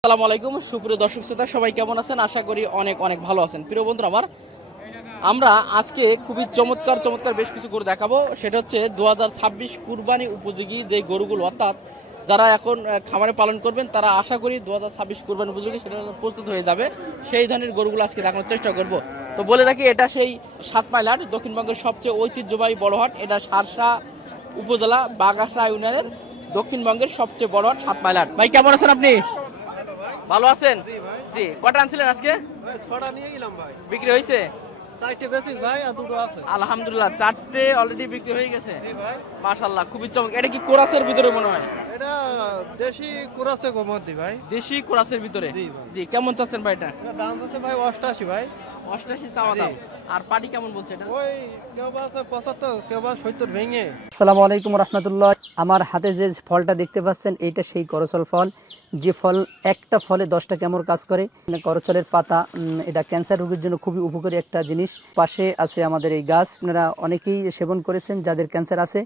আসসালামু আলাইকুম, সুপ্রিয় দর্শক শ্রোতা, সবাই কেমন আছেন? আশা করি অনেক অনেক ভালো আছেন। প্রিয় বন্ধুরা, আমার আমরা আজকে খুবই চমৎকার চমৎকার বেশ কিছু গরু দেখাবো। সেটা হচ্ছে দু কুরবানি উপযোগী যে গরুগুলো, অর্থাৎ যারা এখন খামারে পালন করবেন, তারা আশা করি দু হাজার ছাব্বিশ কুরবানি উপযোগী সেটা প্রস্তুত হয়ে যাবে। সেই ধরনের গরুগুলো আজকে দেখানোর চেষ্টা করব। তো বলে রাখি, এটা সেই সাত মাইল হাট দক্ষিণবঙ্গের সবচেয়ে ঐতিহ্যবাহী বড় হাট। এটা সারসা উপজেলা বাগাসা ইউনিয়নের দক্ষিণবঙ্গের সবচেয়ে বড় হাট, সাত মাইল হাট ভাই, কেমন আছেন আপনি? ভালো আছেন? জি কটা আনছিলেন আজকে? ছটা নিয়ে গেলাম ভাই। বিক্রি হয়েছে? ভাই আর দুটো আছে। আলহামদুলিল্লাহ চারটে অলরেডি বিক্রি হয়ে গেছে। জি ভাই। মাশাআল্লাহ খুবই চমক। এটা কি কোরাসের ভিতরে মনে হয়? এটা দেশি কুরাসে গোমতি ভাই। দেশি কোরাসের ভিতরে? জি। জি কেমন চাচ্ছেন ভাই এটা? দাম হচ্ছে ভাই অষ্টাশি ভাই। অষ্টাশি চাওয়া দাম। আর পাটি কেমন বলছে এটা? ওই কেউ বা আছে পঁচাত্তর কেউ বা সত্তর ভেঙে। আসসালামু আলাইকুম রহমতুল্লাহ। আমার হাতে যে ফলটা দেখতে পাচ্ছেন এইটা সেই করচল ফল। যে ফল একটা ফলে দশটা কেমন কাজ করে। করচলের পাতা এটা ক্যান্সার রোগীর জন্য খুবই উপকারী একটা জিনিস। পাশে আছে আমাদের এই গাছ। আপনারা অনেকেই সেবন করেছেন যাদের ক্যান্সার আছে।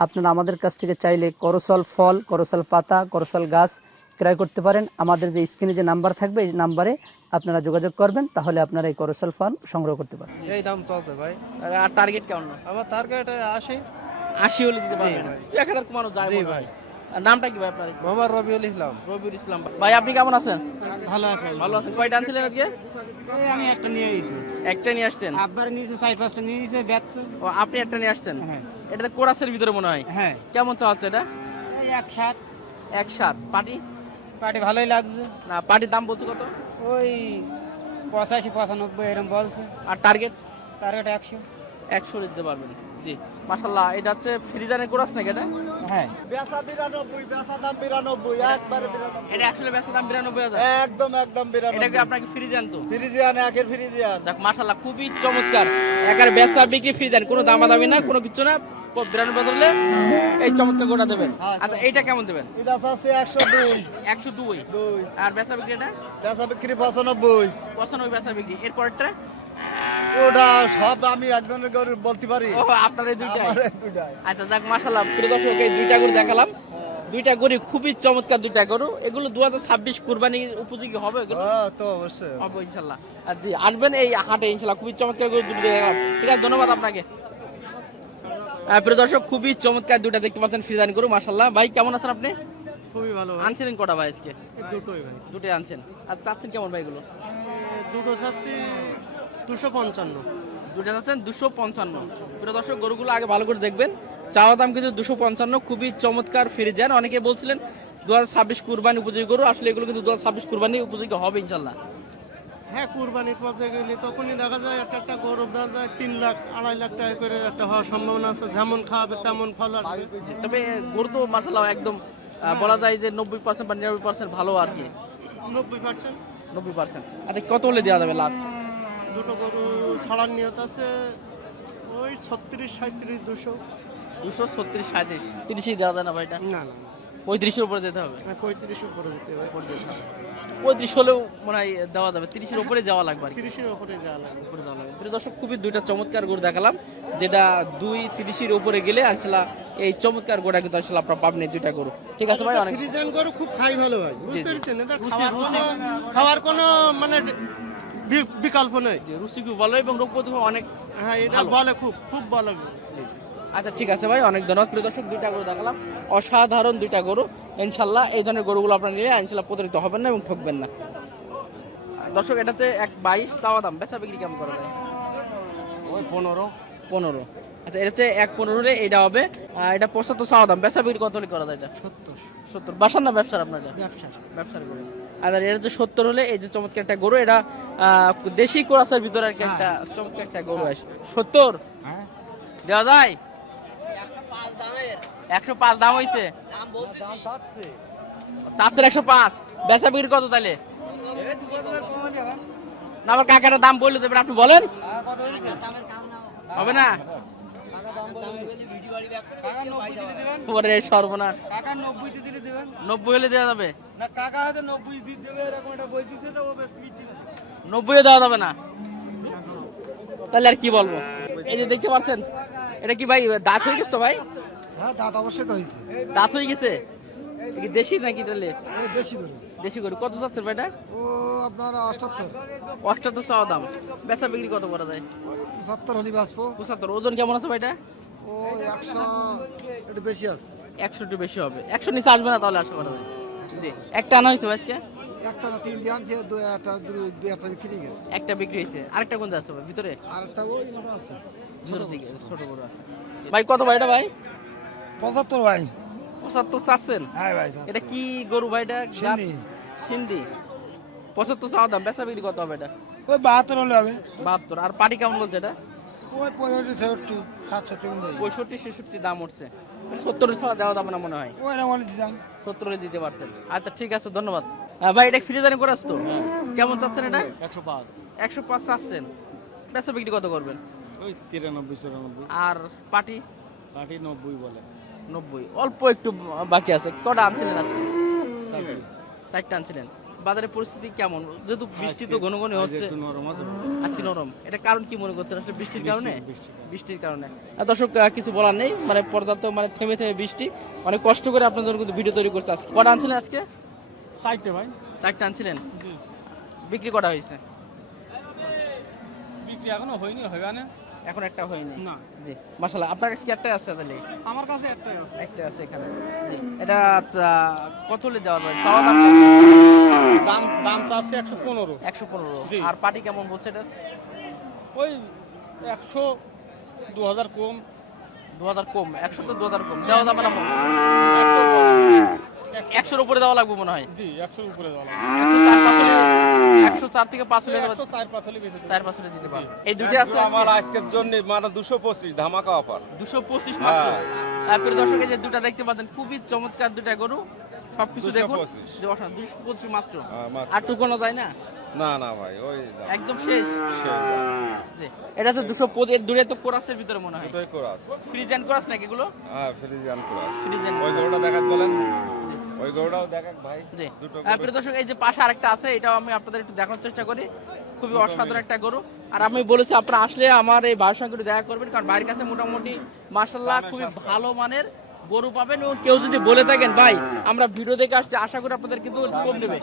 আপনারা আমাদের কাছ থেকে চাইলে করচল ফল করচল পাতা করচল গাছ ক্রয় করতে পারেন। আমাদের যে স্ক্রিনে যে নাম্বার থাকবে এই নাম্বারে আপনারা যোগাযোগ করবেন তাহলে আপনারা এই করচল ফল সংগ্রহ করতে পারেন এই দাম চলছে ভাই। আর টার্গেট কেমন? আমার টার্গেট আসি আশি। হলে দিতে পারবেন। এক হাজার কমানো যায় জি ভাই। আর নামটা কি ভাই আপনার? মোহাম্মদ রবিউল ইসলাম। রবিউল ইসলাম ভাই। আপনি কেমন আছেন? ভালো আছে ভালো আছেন। কয়টা আনছিলেন আজকে? এই আমি একটা নিয়ে গেছি একটা নিয়ে আসছেন? আব্বার নিয়েছে চার পাঁচটা নিয়ে গেছে ব্যর্থ ও আপনি একটা নিয়ে আসছেন? হ্যাঁ। এটা কোরাসের ভিতরে মনে হয়। হ্যাঁ। কেমন চাওয়াচ্ছে এটা? এই এক সাত। এক সাত। পাটি? পাটি ভালোই লাগছে। না পার্টির দাম বলছে কত? ওই পঁচাশি পঁচানব্বই এরকম বলছে। আর টার্গেট টার্গেট একশো। একশো দিতে পারবেন। জি মাশাল্লাহ এটা হচ্ছে ফ্রিজানের কোরাস নাকি এটা? হ্যাঁ। বেসা বিরানব্বই বেসা দাম বিরানব্বই একবারে বিরানব্বই। এটা আসলে বেচা দাম বিরানব্বই হাজার? একদম একদম এটা কি বিরানব্বই আপনাকে ফ্রিজান তো? ফ্রিজিয়ান একের ফ্রিজিয়ান। যাক মাশাল্লাহ খুবই চমৎকার। একার বেচা বিক্রি ফ্রিজান কোনো দামাদামি না কোনো কিছু না। প- বদলে এই চমৎকার গোটা দেবেন। হ্যাঁ, আচ্ছা। এইটা কেমন দেবেন? এটা আছে একশো দুই। একশো দুই। দুই। আর বেচা বিক্রি এটা? বিক্রি পঁচানব্বই। পঁচানব্বই বেচা বিক্রি। এর পরেরটা ওটা সব আমি একজনের করে বলতে পারি। ও আপনার এই দুইটাই? আমার এই দুটাই আচ্ছা যাক মাশাল্লাহ প্রিয় দর্শক এই দুইটা গরু দেখালাম। দুইটা গরু খুবই চমৎকার দুইটা গরু। এগুলো দু হাজার ছাব্বিশ কুরবানির উপযোগী হবে এগুলো? হ্যাঁ তো অবশ্যই। হবে ইনশাল্লাহ জি আসবেন এই হাটে ইনশাল্লাহ খুবই চমৎকার গরু দুটো দেখালাম। ঠিক আছে ধন্যবাদ আপনাকে। প্রিয় দর্শক খুবই চমৎকার দুইটা দেখতে পাচ্ছেন ফিজান গরু মাশাল্লাহ ভাই কেমন আছেন আপনি? খুবই ভালো আনছিলেন কটা ভাই আজকে? দুটোই ভাই। দুটোই আনছেন। আর চাচ্ছেন কেমন ভাই এগুলো? দুটো চাচ্ছি দুশো পঞ্চান্ন। দুটো চাচ্ছেন দুশো পঞ্চান্ন। প্রিয় দর্শক গরুগুলো আগে ভালো করে দেখবেন। চাওয়া দাম কিন্তু দুশো পঞ্চান্ন। খুবই চমৎকার ফিরিজান অনেকে বলছিলেন দু হাজার ছাব্বিশ কুরবানি উপযোগী গরু। আসলে এগুলো কিন্তু দু হাজার ছাব্বিশ কুরবানি উপযোগী হবে ইনশাল্লাহ হ্যাঁ কুরবানির পথে গেলে তখনই দেখা যায় একটা একটা গরু দেখা যায় তিন লাখ আড়াই লাখ টাকা করে একটা হওয়ার সম্ভাবনা আছে। যেমন খাওয়াবে তেমন ফল আসবে। তবে গরু তো মাসাল্লাহ একদম বলা যায় যে নব্বই পার্সেন্ট বা নিরানব্বই পার্সেন্ট ভালো আর কি। নব্বই পার্সেন্ট নব্বই পার্সেন্ট আচ্ছা কত হলে দেওয়া যাবে লাস্ট দুটো গরু ছাড়ার নিয়ত আছে ওই ছত্রিশ সাঁত্রিশ দুশো। দুশো ছত্রিশ সাঁত্রিশ তিরিশই দেওয়া যায় না ভাইটা না না। পঁয়ত্রিশের উপরে যেতে হবে। পঁয়ত্রিশ উপরে যেতে হবে পঁয়ত্রিশ হলেও মনে হয় দেওয়া যাবে। তিরিশের উপরে যাওয়া লাগবে আর তিরিশের উপরে যাওয়া লাগবে। উপরে যাওয়া লাগবে। প্রিয় দর্শক খুবই দুইটা চমৎকার গরু দেখালাম যেটা দুই তিরিশের উপরে গেলে আসলে এই চমৎকার গোটা কিন্তু আসলে আপনার পাবেন দুইটা গরু। ঠিক আছে ভাই অনেক গরু খুব খাই ভালো ভাই বুঝতে জি। এদের খাওয়ার কোনো খাওয়ার কোনো মানে বিকল্প নেই। যে রুচি খুব ভালো এবং রোগ প্রতিরোধ অনেক হ্যাঁ এটা বলে খুব খুব বলে আচ্ছা ঠিক আছে ভাই অনেক ধন্যবাদ। প্রিয় দর্শক দুইটা গরু দেখালাম। অসাধারণ দুইটা গরু। ইনশাল্লাহ এই ধরনের গরুগুলো আপনারা নিয়ে ইনশাল্লাহ প্রতারিত হবেন না এবং ঠকবেন না। দর্শক এটাতে এক বাইশ চাওয়া দাম। বেচা বিক্রি কেমন করা যায়? ওই পনেরো। পনেরো। আচ্ছা এটা হচ্ছে এক পনেরোরে এটা হবে। এটা পঁচাত্তর চাওয়া দাম। বেচা বিক্রি কত করা যায় এটা? সত্তর। সত্তর। বাসার না ব্যবসার আপনার এটা? ব্যবসা ব্যবসার গরু। আর এটা যে সত্তর হলে এই যে চমৎকার একটা গরু এটা দেশি কোরাসের ভিতরে আর কি একটা চমৎকার একটা গরু আসে। সত্তর? দেওয়া যায়? একশো পাঁচ দাম হয়েছে চাচ্ছেন একশো পাঁচ। বেচা বিক্রি কত তাহলে না আমার কাকাটা দাম বললে দেবেন আপনি বলেন। হবে না? ওরে সর্বনাশ। দিলে দেবেন নব্বই হলে দেওয়া যাবে। না হয়তো নব্বই দিয়ে দেবে এরকম একটা বই দিচ্ছে তো ও বেশ বিক্রি করে। নব্বই দেওয়া যাবে না। তাহলে আর কি বলব? এই যে দেখতে পাচ্ছেন এটা কি ভাই দাঁত হয়ে গেছে তো ভাই? হ্যাঁ দাঁত অবশ্যই তো হয়েছে। দাঁত হয়ে গেছে? কি দেশি নাকি তাহলে? দেশি গরু। দেশি গরু। কত চাচ্ছেন ভাই এটা? ও আপনার অষ্টাত্তর। অষ্টাত্তর চাওয়া দাম। বেচা বিক্রি কত করা যায়? পঁচাত্তর হলি বাঁচবো। পঁচাত্তর। ওজন কেমন আছে ভাই এটা? ও একশো একটু বেশি আছে। একশো একটু বেশি হবে। একশো নিচে আসবে না তাহলে আশা করা যায়? জি। একটা আনা হয়েছে আজকে? একটা না তিনটি আনছে দুই একটা দুই একটা বিক্রি গেছে। একটা বিক্রি হয়েছে। আরেকটা কোন ভাই ভিতরে? আরেকটা ওই মতো আছে। ছোট দিকে ছোট গরু আছে। ভাই কত ভাই এটা ভাই? পঁচাত্তর ভাই। পঁচাত্তর চাচ্ছেন? হ্যাঁ ভাই এটা কি গরু ভাই এটা সিন্ধি। সিন্ধি পঁচাত্তর চাওয়া দাম বেচা বিক্রি কত হবে এটা? ওই বাহাত্তর হলে হবে। বাহাত্তর। আর পাটি কেমন বলছে এটা? ওই পঁয়ষট্টি ছেষট্টি সাতষট্টি পঁয়ষট্টি ছেষট্টি দাম উঠছে। সত্তর ছাড়া দেওয়া যাবে না মনে হয়? ওই দিতাম। সত্তরে দিতে পারতেন। আচ্ছা ঠিক আছে ধন্যবাদ। ভাই এটা ফ্রিজারিং করে আসতো? কেমন চাচ্ছেন এটা? একশো পাঁচ। একশো পাঁচ চাচ্ছেন। বেচা বিক্রি কত করবেন? ওই তিরানব্বই চুরানব্বই। আর পাটি? কাঠি নব্বই বলে। নব্বই। অল্প একটু বাকি আছে। কটা আনছিলেন আজকে? চারটা। আনছিলেন। বাজারের পরিস্থিতি কেমন? যেহেতু বৃষ্টি তো ঘন ঘন হচ্ছে। আজকে নরম। এটা কারণ কি মনে করছেন? আসলে বৃষ্টির কারণে? বৃষ্টির কারণে। দর্শক কিছু বলার নেই। মানে পর্যাপ্ত মানে থেমে থেমে বৃষ্টি। অনেক কষ্ট করে আপনাদের কিন্তু ভিডিও তৈরি করছে আজকে। কটা আনছিলেন আজকে? চারটে ভাই। চারটা আনছিলেন? বিক্রি করা হয়েছে? বিক্রি এখনও হয়নি হবে না এখন একটা হয়নি? না। জি। মাশাল্লাহ আপনার কাছে একটাই আছে তাহলে? আমার কাছে একটাই আছে। একটা আছে এখানে। জি এটা আচ্ছা, কত হলে দেওয়া যায়? চাওয়া দাম দাম দাম চাচ্ছে একশো পনেরো। একশো পনেরো। আর পার্টি কেমন বলছে এটা? ওই একশো দু হাজার কম। দু হাজার কম একশো তো দু হাজার কম। দেওয়া যাবে না মনে হয়। একশো একশোর উপরে দেওয়া লাগবে মনে হয়। জি একশোর উপরে দেওয়া একশো চার থেকে পাঁচ হলে চার পাঁচ হলে দিতে পারবে। এই দুটো আছে আমার আজকের জন্য মানে দুশো পঁচিশ ধামাকা অফার দুশো পঁচিশ মাত্র। হ্যাঁ। তারপরে দর্শক যে দুটা দেখতে পাচ্ছেন খুবই চমৎকার দুটা গরু সবকিছু দেখুন। যে অসাধারণ, 225 মাত্র। হ্যাঁ, মাত্র। আর টুকানো যায় না? না না ভাই ওই একদম শেষ। এটা দুশো পঁচিশ দূরে তো কোরাসের ভিতরে মনে হয়। কোরাস। ফ্রিজ এন্ড কোরাস নাকি এগুলো? হ্যাঁ ফ্রিজিয়ান কোরাস। ফ্রিজ এন্ড ওই গরুটা দেখাত বলেন। ওই গরুটাও দেখাক ভাই জি। দুটো প্রিয় দর্শক এই যে পাশে আরেকটা আছে এটাও আমি আপনাদের একটু দেখানোর চেষ্টা করি। খুবই অসাধারণ একটা গরু। আর আমি বলেছি আপনারা আসলে আমার এই সঙ্গে দেখা করবেন কারণ কাছে মোটামুটি মার্শাল্লাহ খুবই ভালো মানের গরু পাবেন এবং কেউ যদি বলে থাকেন ভাই আমরা ভিডিও দেখে আসছি আশা করি আপনাদের কিন্তু কম দেবে।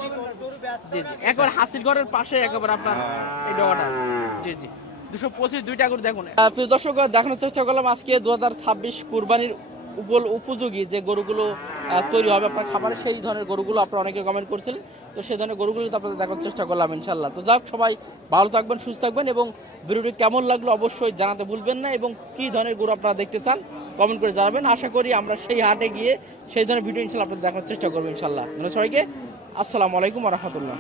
জি জি। একবার হাসির ঘরের পাশে একেবারে আপনার এই ডগাটা। জি জি। দুশো পঁচিশ দুইটা করে দেখুন। প্রিয় দর্শক দেখানোর চেষ্টা করলাম আজকে দু হাজার ছাব্বিশ কুরবানির উপযোগী যে গরুগুলো তৈরি হবে আপনার খাবারের সেই ধরনের গরুগুলো আপনারা অনেকে কমেন্ট করছিলেন তো সেই ধরনের গরুগুলো তো আপনাদের দেখার চেষ্টা করলাম ইনশাল্লাহ তো যাক, সবাই ভালো থাকবেন, সুস্থ থাকবেন এবং ভিডিওটি কেমন লাগল অবশ্যই জানাতে ভুলবেন না এবং কী ধরনের গরু আপনারা দেখতে চান কমেন্ট করে জানাবেন। আশা করি আমরা সেই হাটে গিয়ে সেই ধরনের ভিডিও ইনশাল্লাহ আপনাদের দেখার চেষ্টা করব ইনশাল্লাহ সবাইকে। আসসালামু আলাইকুম রহমতুল্লাহ।